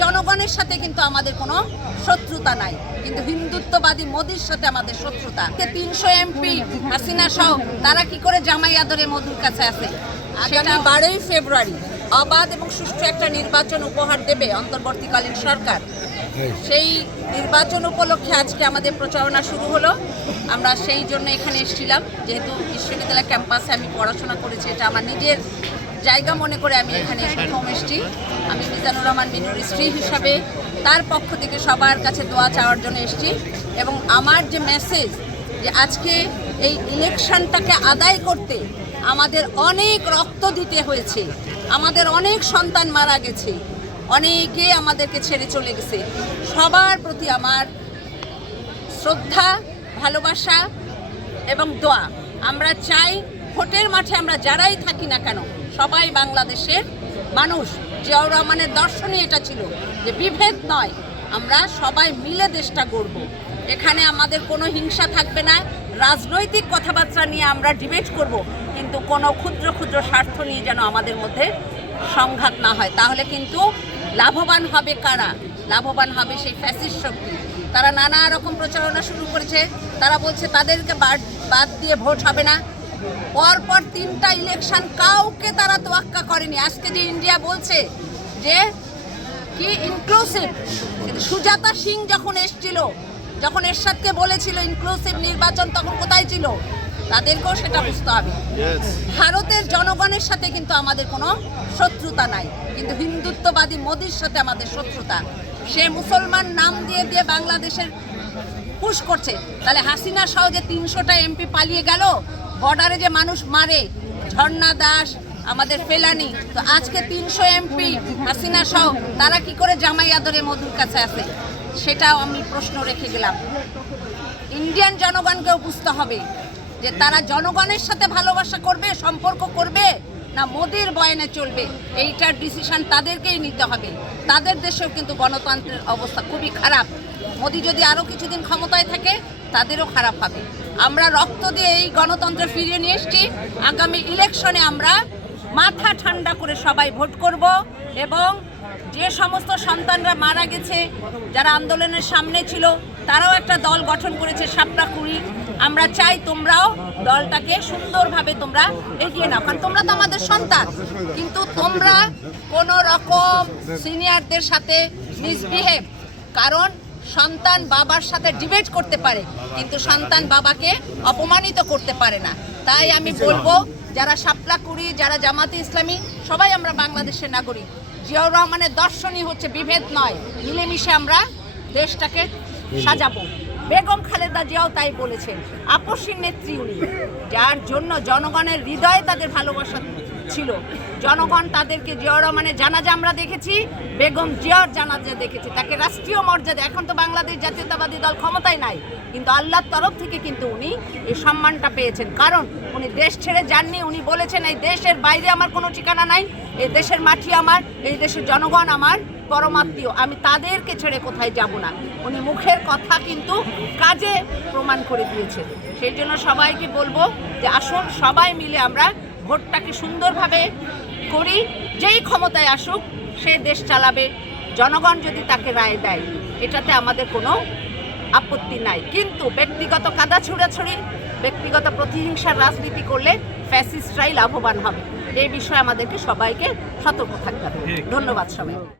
জনগণের সাথে কিন্তু আমাদের কোনো শত্রুতা নাই, কিন্তু হিন্দুত্ববাদী মোদির সাথে আমাদের শত্রুতা। ৩০০ এমপি হাসিনা সহ তারা কি করে জামাই আদরে মোদির কাছে আছে? আগামী 12ই ফেব্রুয়ারি অবাধ এবং সুষ্ঠু একটা নির্বাচন উপহার দেবে অন্তর্বর্তীকালীন সরকার। সেই নির্বাচন উপলক্ষে আজকে আমাদের প্রচারণা শুরু হলো। আমরা সেই জন্য এখানে এসেছিলাম, যেহেতু বিশ্ববিদ্যালয় ক্যাম্পাসে আমি পড়াশোনা করেছি, এটা আমার নিজের জায়গা মনে করে আমি এখানে প্রথম এসেছি। আমি মিজানুর রহমান মিনুর স্ত্রী হিসাবে তার পক্ষ থেকে সবার কাছে দোয়া চাওয়ার জন্য এসেছি। এবং আমার যে মেসেজ, যে আজকে এই ইলেকশনটাকে আদায় করতে আমাদের অনেক রক্ত দিতে হয়েছে, আমাদের অনেক সন্তান মারা গেছে, অনেকে আমাদেরকে ছেড়ে চলে গেছে। সবার প্রতি আমার শ্রদ্ধা, ভালোবাসা এবং দোয়া। আমরা চাই ভোটের মাঠে আমরা যারাই থাকি না কেন, সবাই বাংলাদেশের মানুষ। জিয়াউর রহমানের দর্শনই এটা ছিল যে বিভেদ নয়, আমরা সবাই মিলে দেশটা গড়ব। এখানে আমাদের কোনো হিংসা থাকবে না, রাজনৈতিক কথাবার্তা নিয়ে আমরা ডিবেট করব, কিন্তু কোনো ক্ষুদ্র ক্ষুদ্র স্বার্থ নিয়ে যেন আমাদের মধ্যে সংঘাত না হয়। তাহলে কিন্তু লাভবান হবে কারা? লাভবান হবে সেই ফ্যাসিস্ট শক্তি। তারা নানা রকম প্রচারণা শুরু করেছে। তারা বলছে তাদেরকে বাদ দিয়ে ভোট হবে না। পরপর 3টা ইলেকশন কাউকে তারা তোয়াক্কা করেনি। আজকে যে ইন্ডিয়া বলছে যে কি ইনক্লুসিভ, সুজাতা সিং যখন এসছিল, যখন এরশাদকে বলেছিল ইনক্লুসিভ নির্বাচন, তখন কোথায় ছিল? তাদেরকেও সেটা বুঝতে হবে। ভারতের জনগণের সাথে কিন্তু আমাদের কোনো শত্রুতা নাই, কিন্তু হিন্দুত্ববাদী মোদির সাথে আমাদের শত্রুতা। সে মুসলমান নাম দিয়ে দিয়ে বাংলাদেশের পুশ করছে। তাহলে হাসিনা সহ যে 300টা এমপি পালিয়ে গেল, বর্ডারে যে মানুষ মারে, ঝর্ণা দাস, আমাদের ফেলানি, তো আজকে 300 এমপি হাসিনা সহ তারা কি করে জামাই আদরে মোদির কাছে আছে? সেটাও আমি প্রশ্ন রেখে গেলাম। ইন্ডিয়ান জনগণকেও বুঝতে হবে যে তারা জনগণের সাথে ভালোবাসা করবে, সম্পর্ক করবে, না মোদির বয়ানে চলবে। এইটার ডিসিশন তাদেরকেই নিতে হবে। তাদের দেশেও কিন্তু গণতন্ত্রের অবস্থা খুবই খারাপ। মোদি যদি আরও কিছুদিন ক্ষমতায় থাকে, তাদেরও খারাপ হবে। আমরা রক্ত দিয়ে এই গণতন্ত্র ফিরিয়ে নিয়ে এসেছি। আগামী ইলেকশনে আমরা মাথা ঠান্ডা করে সবাই ভোট করব, এবং যে সমস্ত সন্তানরা মারা গেছে, যারা আন্দোলনের সামনে ছিল, তারাও একটা দল গঠন করেছে শাপলা কুড়ি। আমরা চাই তোমরাও দলটাকে সুন্দরভাবে তোমরা এগিয়ে নাও, কারণ তোমরা তো আমাদের সন্তান। কিন্তু তোমরা কোনো রকম সিনিয়রদের সাথে মিসবিহেভ, কারণ সন্তান বাবার সাথে ডিবেট করতে পারে, কিন্তু সন্তান বাবাকে অপমানিত করতে পারে না। তাই আমি বলবো, যারা শাপলা কুড়ি, যারা জামাতে ইসলামী, সবাই আমরা বাংলাদেশের নাগরিক। জিয়াউর রহমানের দর্শনই হচ্ছে বিভেদ নয়, মিলেমিশে আমরা দেশটাকে সাজাবো। বেগম খালেদা জিয়াও তাই বলেছেন। আপসীর নেত্রী উনি, যার জন্য জনগণের হৃদয়ে তাদের ভালোবাসা ছিল। জনগণ তাদেরকে, জিয়াউর রহমানের জানাজা আমরা দেখেছি, বেগম জিয়ার জানাজা দেখেছি, তাকে রাষ্ট্রীয় মর্যাদা। এখন তো বাংলাদেশ জাতীয়তাবাদী দল ক্ষমতায় নাই, কিন্তু আল্লাহর তরফ থেকে কিন্তু উনি এই সম্মানটা পেয়েছেন, কারণ উনি দেশ ছেড়ে যাননি। উনি বলেছেন এই দেশের বাইরে আমার কোনো ঠিকানা নাই, এই দেশের মাটি আমার, এই দেশের জনগণ আমার পরমাত্মীয়, আমি তাদেরকে ছেড়ে কোথায় যাব না। উনি মুখের কথা কিন্তু কাজে প্রমাণ করে দিয়েছেন। সেই জন্য সবাইকে বলবো যে আসুন সবাই মিলে আমরা ভোটটাকে সুন্দরভাবে করি। যেই ক্ষমতায় আসুক সে দেশ চালাবে, জনগণ যদি তাকে রায় দেয়, এটাতে আমাদের কোনো আপত্তি নাই। কিন্তু ব্যক্তিগত কাদা ছুড়াছুড়ি, ব্যক্তিগত প্রতিহিংসার রাজনীতি করলে ফ্যাসিস্টরাই লাভবান হবে। এই বিষয়ে আমাদেরকে সবাইকে সতর্ক থাকতে হবে। ধন্যবাদ সবাই।